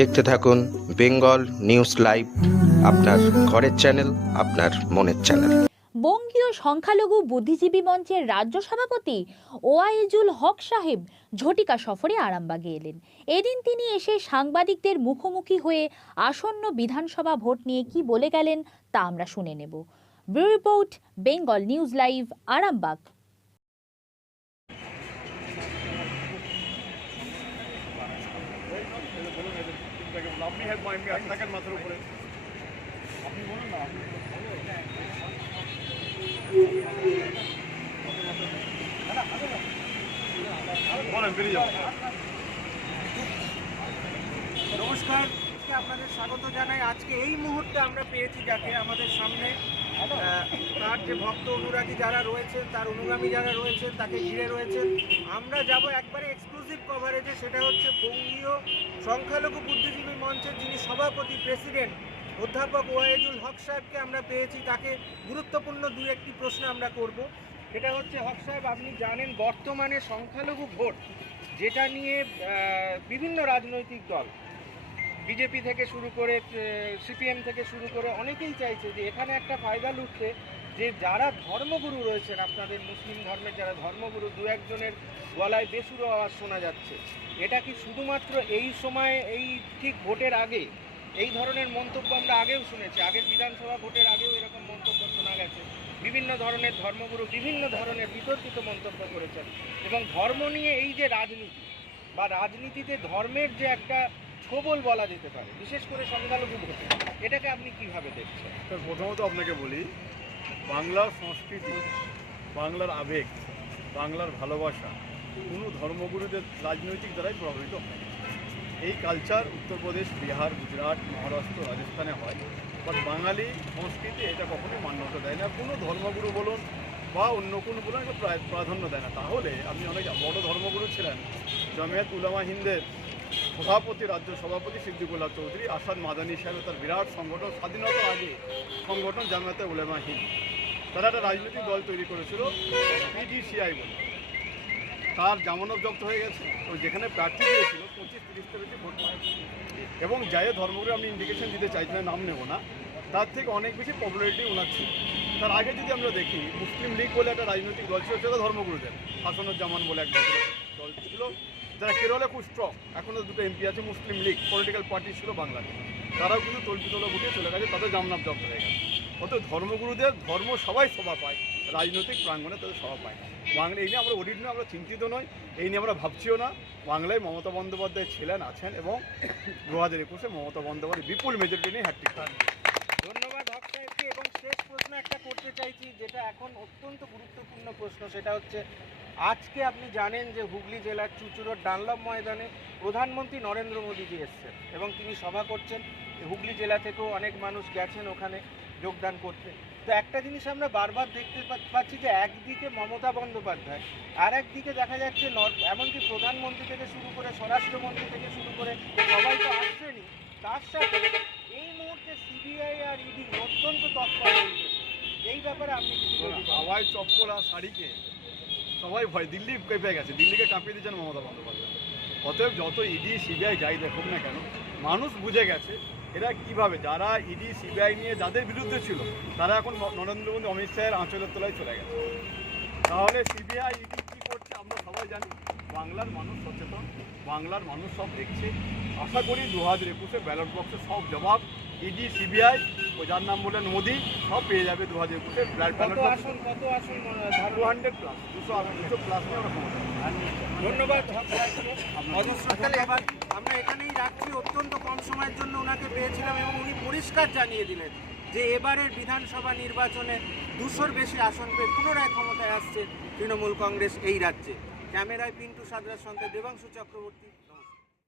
দেখতে থাকুন Bengal news live, আপনার ঘরের চ্যানেল, আপনার মনের চ্যানেল। বঙ্গীয় সংখ্যালঘু বুদ্ধিজীবী মঞ্চের রাজ্য সভাপতি ওয়াইজুল হক সাহেব ঝটিকা সফরে আরামবাগে এলেন। এদিন তিনি এসে সাংবাদিকদের মুখোমুখি হয়ে আসন্ন বিধানসভা ভোট নিয়ে কি বলে গেলেন তা আমরা শুনে নেব। Bureau report, Bengal news live, Arambagh. নমস্কার, আপনাদের স্বাগত জানাই। আজকে এই মুহূর্তে আমরা পেয়েছি যাকে আমাদের সামনে, তার যে ভক্ত অনুরাগী যারা রয়েছেন, তার অনুগামী যারা রয়েছেন, তাকে ঘিরে রয়েছেন। আমরা যাব একবারে এক্সক্লুসিভ কভারেজে, সেটা হচ্ছে বঙ্গীয় সংখ্যালঘু বুদ্ধিজীবী মঞ্চের যিনি সভাপতি, প্রেসিডেন্ট অধ্যাপক ওয়াইজুল হক সাহেবকে আমরা পেয়েছি। তাকে গুরুত্বপূর্ণ দু একটি প্রশ্ন আমরা করব। এটা হচ্ছে, হক সাহেব, আপনি জানেন বর্তমানে সংখ্যালঘু ভোট, যেটা নিয়ে বিভিন্ন রাজনৈতিক দল, বিজেপি থেকে শুরু করে সিপিএম থেকে শুরু করে অনেকেই চাইছে যে এখানে একটা ফায়দা লুটতে, যে যারা ধর্মগুরু রয়েছেন, আপনাদের মুসলিম ধর্মের যারা ধর্মগুরু, দু একজনের গলায় বেসুরো আওয়াজ শোনা যাচ্ছে। এটা কি শুধুমাত্র এই সময়ে, এই ঠিক ভোটের আগে এই ধরনের মন্তব্য আমরা আগেও শুনেছি? আগের বিধানসভা ভোটের আগেও এরকম মন্তব্য শোনা গেছে। বিভিন্ন ধরনের ধর্মগুরু বিভিন্ন ধরনের বিতর্কিত মন্তব্য করেছেন। এবং ধর্ম নিয়ে এই যে রাজনীতি, বা রাজনীতিতে ধর্মের যে একটা ছোবল বলা যেতে পারে, বিশেষ করে সংখ্যালঘু ভোটে, এটাকে আপনি কিভাবে দেখছেন? প্রথমত আপনাকে বলি, বাংলার সংস্কৃতি, বাংলার আবেগ, বাংলার ভালোবাসা কোনো ধর্মগুরুদের রাজনৈতিক দ্বারাই প্রভাবিত হয়। এই কালচার উত্তরপ্রদেশ, বিহার, গুজরাট, মহারাষ্ট্র, রাজস্থানে হয়, বাট বাঙালি সংস্কৃতি এটা কখনোই মান্যতা দেয় না। কোনো ধর্মগুরু বলুন বা অন্য কোনো বলুন, এটা প্রাধান্য দেয় না। তাহলে আপনি অনেক বড় ধর্মগুরু ছিলেন, জমিয়ত উলামা হিন্দের সভাপতি, রাজ্য সভাপতি সিদ্দিকুল্লাহ চৌধুরী, আসাদ মাদানী সাহেব, তার বিরাট সংগঠন, স্বাধীনতার আগে সংগঠন জামিয়াতে উলামা হিন্দ, তারা একটা রাজনৈতিক দল তৈরি করেছিল পিডিসিআই বলে। তার জামানত জব্দ হয়ে গেছে। ও যেখানে প্রার্থী হয়েছিল 25-30টা বেশি ভোট পায়, এবং যাই ধর্মগুরু আপনি ইন্ডিকেশন দিতে চাইছেন, নাম নেব না, তার থেকে অনেক বেশি পপুলারিটি ওনার ছিল। তার আগে যদি আমরা দেখি, মুসলিম লীগ বলে একটা রাজনৈতিক দল ছিল, সেটা ধর্মগুরুদের, হাসানুজ্জামান বলে এক দল ছিল, যারা কেরলে খুব স্ট্রং। এখনও দুটো এমপি আছে মুসলিম লীগ, পলিটিক্যাল পার্টি ছিল বাংলাদেশ, তারাও কিন্তু তল্পিতলা গুটিয়ে চলে গেছে, তাদের জামনাম জব্দ হয়ে গেছে। অর্থাৎ ধর্মগুরুদের ধর্ম সবাই সভা পায়, রাজনৈতিক প্রাঙ্গণে তাদের সভা পায় না। বাংলা এই নিয়ে আমরা অডিট নয়, আমরা চিন্তিত নই, এই নিয়ে আমরা ভাবছিও না। বাংলায় মমতা বন্দ্যোপাধ্যায় ছিলেন, আছেন, এবং 2021-এ মমতা বন্দ্যোপাধ্যায় বিপুল মেজরিটি নিয়ে হ্যাট্রিক করেন। ধন্যবাদ হক সাহেবকে। এবং শেষ প্রশ্ন একটা করতে চাইছি, যেটা এখন অত্যন্ত গুরুত্বপূর্ণ প্রশ্ন, সেটা হচ্ছে, আজকে আপনি জানেন যে হুগলি জেলার চুঁচুড়ার ডানলপ ময়দানে প্রধানমন্ত্রী নরেন্দ্র মোদীজি এসছেন এবং তিনি সভা করছেন। হুগলি জেলা থেকেও অনেক মানুষ গেছেন ওখানে যোগদান করতে। তো একটা জিনিস আমরা বারবার দেখতে পাচ্ছি যে একদিকে মমতা বন্দ্যোপাধ্যায়, আর একদিকে দেখা যাচ্ছে এমনকি প্রধানমন্ত্রী থেকে শুরু করে স্বরাষ্ট্রমন্ত্রী থেকে শুরু করে সবাই তো আসছেনই, তার সাথে এই মুহূর্তে সিবিআই আর ইডি অত্যন্ত তৎপর হয়ে গেছে। এই ব্যাপারে আপনি কিছু বলতে? হাওয়াই চপ্পল আর শাড়িকে সবাই ভয়, দিল্লি কেঁপে গেছে, দিল্লিকে কাঁপিয়ে দিচ্ছেন মমতা বন্দ্যোপাধ্যায়। অতএব যত ইডি সিবিআই যাই দেখুক না কেন, মানুষ বুঝে গেছে এরা কীভাবে, যারা ইডি সিবিআই নিয়ে যাদের বিরুদ্ধে ছিল, তারা এখন নরেন্দ্র মোদী, অমিত শাহের আঁচলের তলায় চলে গেছে। তাহলে সিবিআই ইডি কী করছে আমরা সবাই জানি। বাংলার মানুষ সচেতন, বাংলার মানুষ সব দেখছে। আশা করি 2021-এ ব্যালট বক্সে সব জবাব ইডি সিবিআই, ও যার নাম বললেন মোদি, সব পেয়ে যাবে 2021-এ ব্যালট বক্স। 200+ নিয়ে আমরা ক্ষমতা। ধন্যবাদ। এবার আমরা এখানেই রাখছি। অত্যন্ত কম সময়ের জন্য ওনাকে পেয়েছিলাম এবং উনি পরিষ্কার জানিয়ে দিলেন যে এবারের বিধানসভা নির্বাচনে 200-র বেশি আসন পেয়ে পুনরায় ক্ষমতায় আসছে তৃণমূল কংগ্রেস এই রাজ্যে। ক্যামেরায় পিন্টু সাদরার সঙ্গে দেবাংশু চক্রবর্তী।